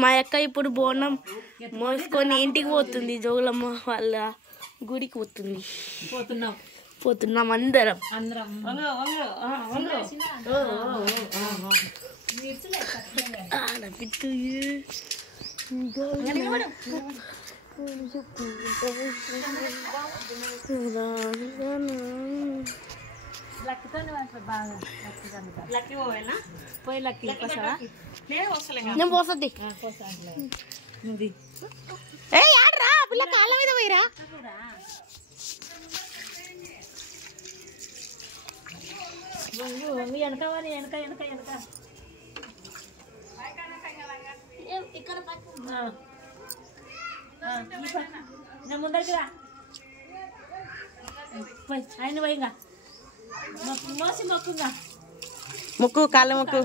మా అక్క ఇప్పుడు బోనం మోసుకొని ఇంటికి పోతుంది. జోగులమ్మ వాళ్ళ గుడికి పోతున్నాం అందరం. నేను పోసద్ది ఆడరా పిల్ల కాళ్ళ మీద పోయిరా. వెనక వెనక వెనక వెనక ఇక్కడ ముందరికి రా. ఆయన పోయింగా మోసి మొక్కుంగా మొక్కు కాళ్ళ మొక్కు.